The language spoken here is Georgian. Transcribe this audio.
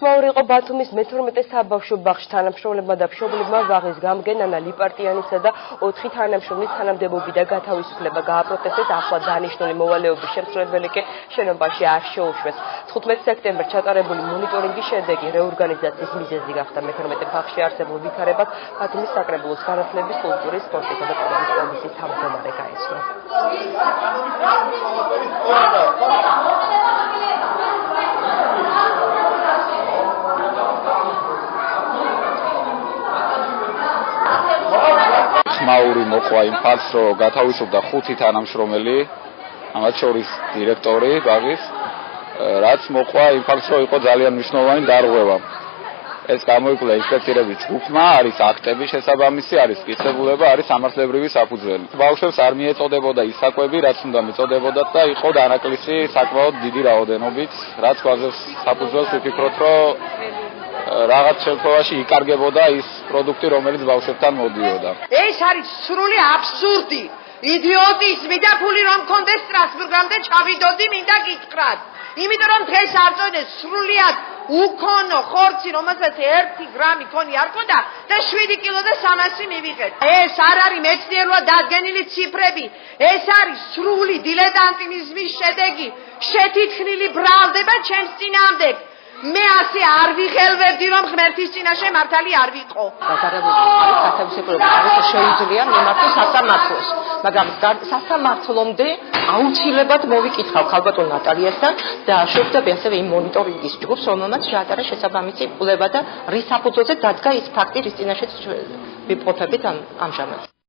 ხმაური იყო ბათუმის მე-12 საბავშვო ბაღში თანამშრომლებმა და მშობლებმა ვაღის გამგენანა ლიპარტიანისა და 4 თანამშრომლის თანამდებობი და გათავისუფლება გააპროტესტეს. ახლა დანიშნული მოვალეობის შემსრულებელი კი შენობაში არ შეუშვეს. 15 სექტემბერს ჩატარებული მონიტორინგის შედეგი რეორგანიზაციის მიზეზი გახდა. მე-12 ბაღში არსებულ ვითარებას ბათუმის საკრებულოს განათლების, კულტურის, სპორტისა და ტურიზმის კომისიის თავმჯდომარე გაეცნო. ხმაური მოყვა იმ ფაქტს, რომ გათავისუფლდა 5 თანამშრომელი, ამათ შორის დირექტორი ბაღის, რაც მოყვა იმ ფაქტს, რომ იყო ძალიან მნიშვნელოვანი დარღვევა. ეს გამოიკვლია ინსპექცირების ჯგუფმა, არის აქტები შესაბამისი, არის კისებულება, არის სამართლებრივი საფუძველი. ბავშვებს არ მიეწოდებოდა ის საკვები, რაც უნდა მიწოდებოდათ და იყო დანაკლისი საკმაოდ დიდი რაოდენობით, რაც გვაძლევს საფუძველს ვიფიქროთ, რომ რაღაც შემთხვევაში იკარგებოდა ის პროდუქტი, რომელიც ბავშვებთან მოდიოდა. ეს არის სრული აბსურდი, იდიოტიზმი და ფული რომ მქონდეს სტრასბურგამდე ჩავიდოდი მინდა გითხრათ. იმიტომ რომ დღეს არ წოდეს სრულიად უკონო ხორცი, რომელსაც 1 გრამი ქონი არ ქონდა და 7 კილო და 300 მივიღეთ. ეს არ არის მეცნიერულად დადგენილი ციფრები, ეს არის სრული დილეტანტიზმის შედეგი, შეთითქმული ბრალდება ჩემს წინააღმდეგ. მე ასე არ ვიღელვებდი, რომ ღმერთის წინაშე მართალი არ ვიყო. გათავისუფლება შეუძლია მიმართოს სასამართლოს, მაგრამ სასამართლომდე აუცილებლად მოვიკითხავ ქალბატონ ნატალიასთან და შევხვდები ასევე იმ მონიტორინგის ჯგუფს, რომელმაც შეატარა შესაბამისი კვლევა და რის საფუძველზე დადგა ის ფაქტი, რის წინაშეც ვიმყოფებით ამჟამად.